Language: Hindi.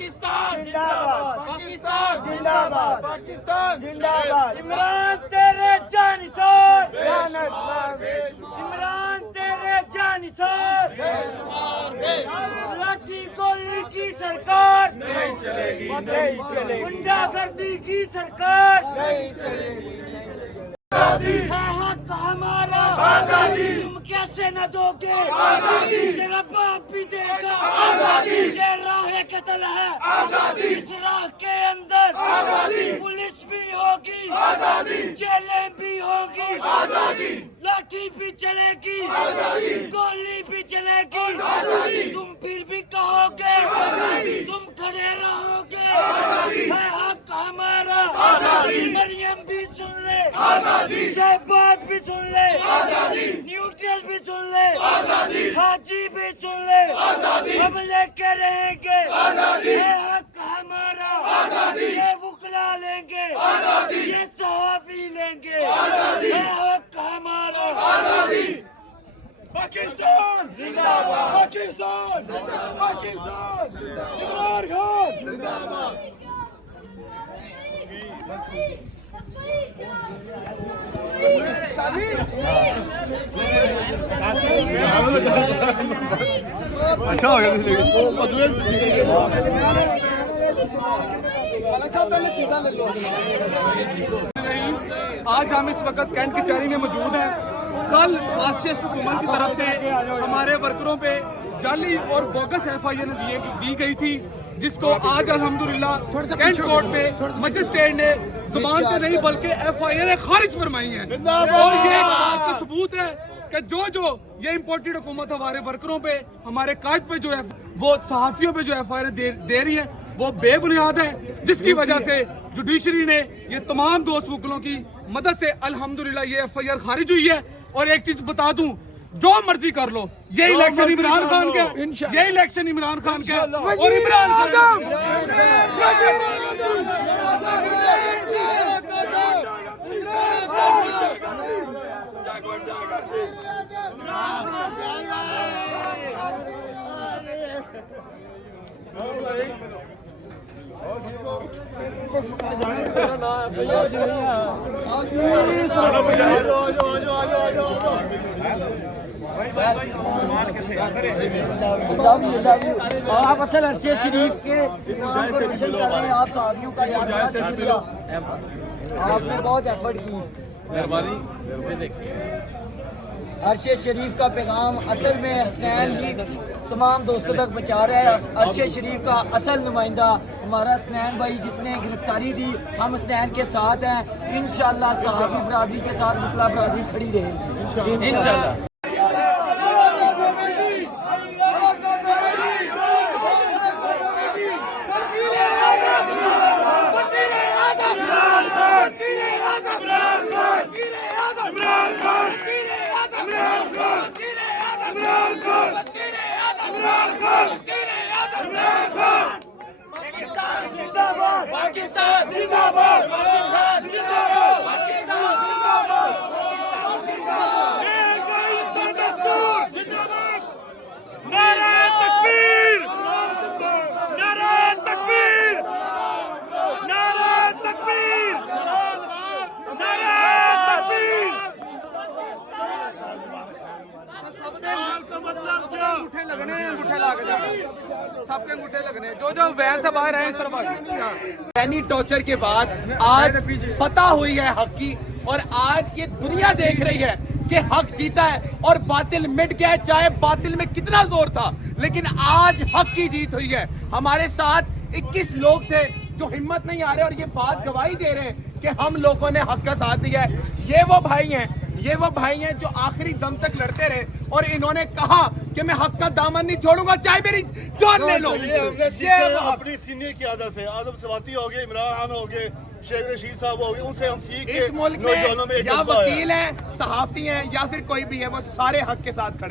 पाकिस्तान जिंदाबाद, पाकिस्तान जिंदाबाद, पाकिस्तान जिंदाबाद। इमरान तेरे जानिसार, इमरान तेरे जानिसार, लाठी गोली की सरकार नहीं चलेगी, गुंडागर्दी की सरकार नहीं चलेगी। है हक हमारा आजादी, तुम कैसे न दोगे आजादी, तेरा बाप भी देगा आजादी, ये राह कत्ल है आजादी, इस राह के अंदर आजादी, पुलिस भी होगी आजादी, जेलें भी होगी आजादी, लाठी भी चलेगी आजादी, गोली भी चलेगी आजादी, तुम फिर भी कहोगे आजादी, तुम खड़े रहोगे आजादी, है हक हमारा आजादी, मरियम भी सुन ले आजादी, शहबाज भी सुन ले आजादी, न्यूट्रल भी सुन ले आजादी, हाजी भी सुन ले आजादी, हम लेके रहेंगे आजादी, ये हक हमारा आजादी, ये वुकला लेंगे आजादी, ये सहाफी लेंगे आजादी, ये हक हमारा आजादी। पाकिस्तान जिंदाबाद, पाकिस्तान पाकिस्तान, इमरान खान जिंदाबाद। अच्छा हो गया आज हम इस वक्त कैंट कचहरी में मौजूद हैं। कल फासिस्ट हुकूमत की तरफ से हमारे वर्करों पे जाली और बोगस FIR दी गई थी, जिसको आज अल्हम्दुलिल्लाह कैंट कोर्ट में मजिस्ट्रेट ने जुबान पे नहीं बल्कि FIR खारिज फरमाई है। और ये इस बात का सबूत है कि जो ये इम्पोर्टेड हुकूमत हमारे वर्करों पे, हमारे कार्ड पे जो है वो सहाफियों पे जो FIR दे रही है वो बेबुनियाद है, जिसकी वजह से जुडिशरी ने ये तमाम दोस्त वकीलों की मदद से अल्हम्दुलिल्लाह ये FIR खारिज हुई है। और एक चीज बता दूं, जो मर्जी कर लो, ये इलेक्शन इमरान खान का, ये इलेक्शन इमरान खान का और इमरान आप असल अरशद शरीफ के मिशन कर रहे हैं, आप साहबियों का आपने बहुत एफर्ट की। अरशद शरीफ का पैगाम असल में हसनैन लीग तमाम दोस्तों तक पहुंचा रहा है। अरशद शरीफ का असल नुमाइंदा हमारा हसनैन भाई, जिसने गिरफ्तारी दी, हम हसनैन के साथ हैं। इंशाल्लाह सहाफी बरादरी के साथ मुतला बरादरी खड़ी रहेगी इंशाल्लाह। पाकिस्तान जिंदाबाद, पाकिस्तान जिंदाबाद, पाकिस्तान जिंदाबाद, दस्तूर जिंदाबाद, नारे तकबीर, नारे तकबीर, नारे तकबीर, नारे तकबीर। अंगूठे लगने हैं, अंगूठे लाके जाओ, सबके अंगूठे लगने। जो वैन से बाहर आए इस तरफ। सैनी टॉर्चर के बाद आज फतह हुई है हक की, और आज ये दुनिया देख रही है कि हक जीता है और बातिल मिट गया है। चाहे बातिल में कितना जोर था, लेकिन आज हक की जीत हुई है। हमारे साथ 21 लोग थे जो हिम्मत नहीं आ रहे और ये बात गवाही दे रहे हैं कि हम लोगों ने हक का साथ दिया है। ये वो भाई हैं जो आखिरी दम तक लड़ते रहे, और इन्होंने कहा कि मैं हक का दामन नहीं छोड़ूंगा, चाहे मेरी जान ले लो। ये अपनी सीनियर की आदत से आदम सवाती हो गए, इमरान खान हो गए, शेख रशीद साहब हो गए, उनसे हम सीख के इस मुल्क में या वकील हैं, सहाफी हैं या फिर कोई भी है, वो सारे हक के साथ खड़े।